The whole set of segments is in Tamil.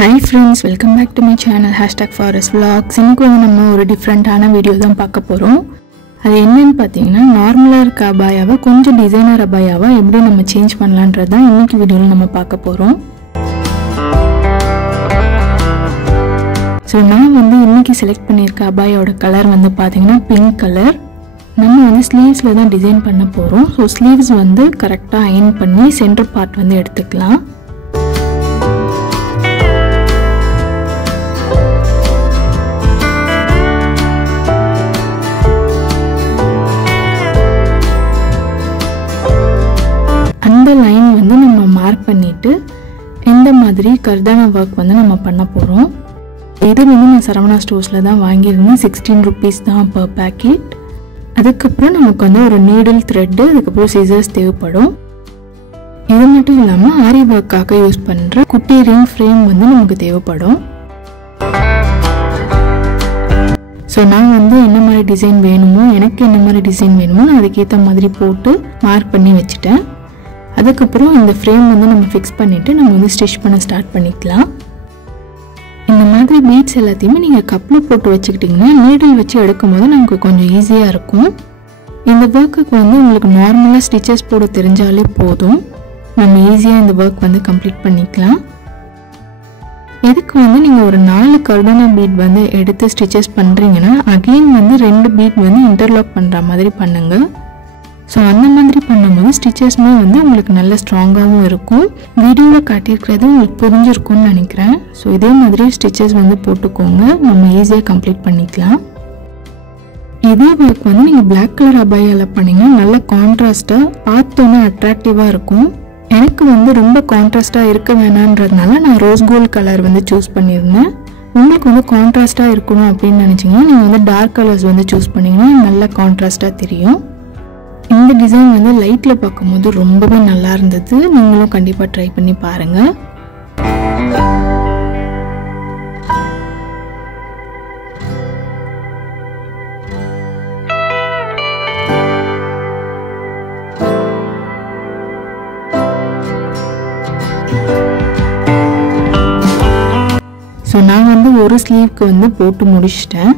Hi friends, welcome back to my channel #forest_vlogs. இன்னைக்கு நம்ம ஒரு டிஃபரண்டான வீடியோ தான் பார்க்க போறோம். அது என்னன்னு பாத்தீங்கன்னா நார்மலா இருக்க அபாயாவை கொஞ்சம் டிசைனர் அபாயாவா எப்படி நம்ம சேஞ்ச் பண்ணலாம்ன்றது தான் இன்னைக்கு வீடியோல நம்ம பார்க்க போறோம். சோ நான் இன்னைக்கு செலக்ட் பண்ணிருக்க அபாயோட கலர் பாத்தீங்கன்னா பிங்க் கலர். நம்ம ஸ்லீவ்ஸ்ல தான் டிசைன் பண்ண போறோம். சோ ஸ்லீவ்ஸ் கரெக்ட்டா அயர்ன் பண்ணி சென்டர் பார்ட் எடுத்துக்கலாம். அந்த லைன் நம்ம மார்க் பண்ணிட்டு இந்த மாதிரி கர்தானா வர்க் நம்ம பண்ண போறோம். இது நான் சரவணா ஸ்டோர்ஸ்ல தான் வாங்கியிருந்தேன். 16 rupees தான் per packet. அதுக்கப்புறம் நமக்கு ஒரு நீடில் த்ரெட், அதுக்கப்புறம் சிசர்ஸ் தேவைப்படும். இது மட்டும் இல்லாம ஆரி வர்க்காக யூஸ் பண்ற குட்டி ரிங் ஃப்ரேம் நமக்கு தேவைப்படும். ஸோ நான் என்ன மாதிரி டிசைன் வேணுமோ, எனக்கு என்ன மாதிரி டிசைன் வேணுமோ நான் அதுக்கேற்ற மாதிரி போட்டு மார்க் பண்ணி வச்சுட்டேன். அதுக்கப்புறம் இந்த ஃப்ரேம் நம்ம ஃபிக்ஸ் பண்ணிட்டு நம்ம ஸ்டிச் பண்ண ஸ்டார்ட் பண்ணிக்கலாம். இந்த மாதிரி பீட்ஸ் எல்லாத்தையுமே நீங்கள் கப்பில் போட்டு வச்சுக்கிட்டிங்கன்னா நீடில் வச்சு எடுக்கும்போது நமக்கு கொஞ்சம் ஈஸியாக இருக்கும். இந்த ஒர்க்குக்கு உங்களுக்கு நார்மலாக ஸ்டிச்சஸ் போட தெரிஞ்சாலே போதும். நம்ம ஈஸியாக இந்த ஒர்க் கம்ப்ளீட் பண்ணிக்கலாம். இதுக்கு நீங்கள் ஒரு 4 கர்தானா பீட் எடுத்து ஸ்டிச்சஸ் பண்ணுறீங்கன்னா அகெயின் 2 பீட் இன்டர்லாக் பண்ணுற மாதிரி பண்ணுங்கள். ஸோ அந்த மாதிரி பண்ணும்போது ஸ்டிச்சஸ்மே உங்களுக்கு நல்ல ஸ்ட்ராங்காகவும் இருக்கும். வீடியோவில் காட்டியிருக்கிறது உங்களுக்கு புரிஞ்சிருக்கும்னு நினைக்கிறேன். ஸோ இதே மாதிரி ஸ்டிச்சஸ் போட்டுக்கோங்க, நம்ம ஈஸியாக கம்ப்ளீட் பண்ணிக்கலாம். இதே ஒர்க் நீங்கள் பிளாக் கலர் அபாயாவில் பண்ணிங்கன்னா நல்ல கான்ட்ராஸ்ட்டாக பார்த்தோன்னே அட்ராக்டிவாக இருக்கும். எனக்கு ரொம்ப கான்ட்ராஸ்ட்டாக இருக்க வேணான்றதுனால நான் ரோஸ் கோல்ட் கலர் சூஸ் பண்ணியிருந்தேன். உங்களுக்கு கான்ட்ராஸ்ட்டாக இருக்கணும் அப்படின்னு நினச்சிங்கன்னா நீங்கள் டார்க் கலர்ஸ் சூஸ் பண்ணிங்கன்னா நல்ல கான்ட்ராஸ்ட்டாக தெரியும். இந்த டிசைன் லைட்ல பார்க்கும்போது ரொம்பவே நல்லா இருந்தது. நீங்களும் கண்டிப்பா ட்ரை பண்ணி பாருங்க. ஸோ நான் ஒரு ஸ்லீவ்க்கு போட்டு முடிச்சிட்டேன்.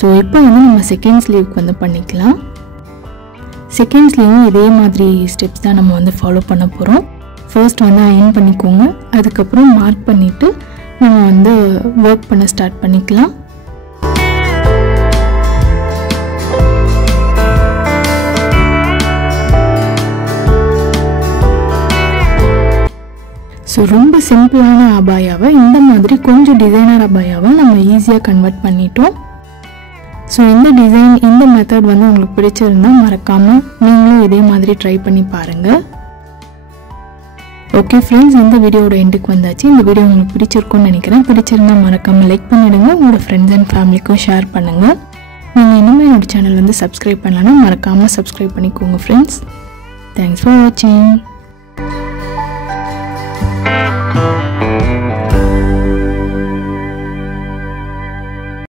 ஸோ இப்போ நம்ம செகண்ட் ஸ்லீவ்க்கு பண்ணிக்கலாம். செகண்ட் ஸ்லீவும் இதே மாதிரி ஸ்டெப்ஸ் தான் நம்ம ஃபாலோ பண்ண போகிறோம். ஃபர்ஸ்ட் அயர்ன் பண்ணிக்கோங்க, அதுக்கப்புறம் மார்க் பண்ணிவிட்டு நம்ம ஒர்க் பண்ண ஸ்டார்ட் பண்ணிக்கலாம். ஸோ ரொம்ப சிம்பிளான அபாயாவை இந்த மாதிரி கொஞ்சம் டிசைனர் அபாயாவை நம்ம ஈஸியாக கன்வெர்ட் பண்ணிட்டோம். ஸோ இந்த டிசைன், இந்த மெத்தட் உங்களுக்கு பிடிச்சிருந்தா மறக்காமல் நீங்களும் இதே மாதிரி ட்ரை பண்ணி பாருங்கள். ஓகே ஃப்ரெண்ட்ஸ், இந்த வீடியோட எண்டுக்கு வந்தாச்சு. இந்த வீடியோ உங்களுக்கு பிடிச்சிருக்கும்னு நினைக்கிறேன். பிடிச்சிருந்தா மறக்காமல் லைக் பண்ணிவிடுங்க, உங்களோட ஃப்ரெண்ட்ஸ் அண்ட் ஃபேமிலிக்கும் ஷேர் பண்ணுங்கள். நீங்கள் இன்னுமே என்னோட சேனல் சப்ஸ்கிரைப் பண்ணலன்னா மறக்காமல் சப்ஸ்கிரைப் பண்ணிக்கோங்க ஃப்ரெண்ட்ஸ். தேங்க்ஸ் ஃபார் வாட்சிங்.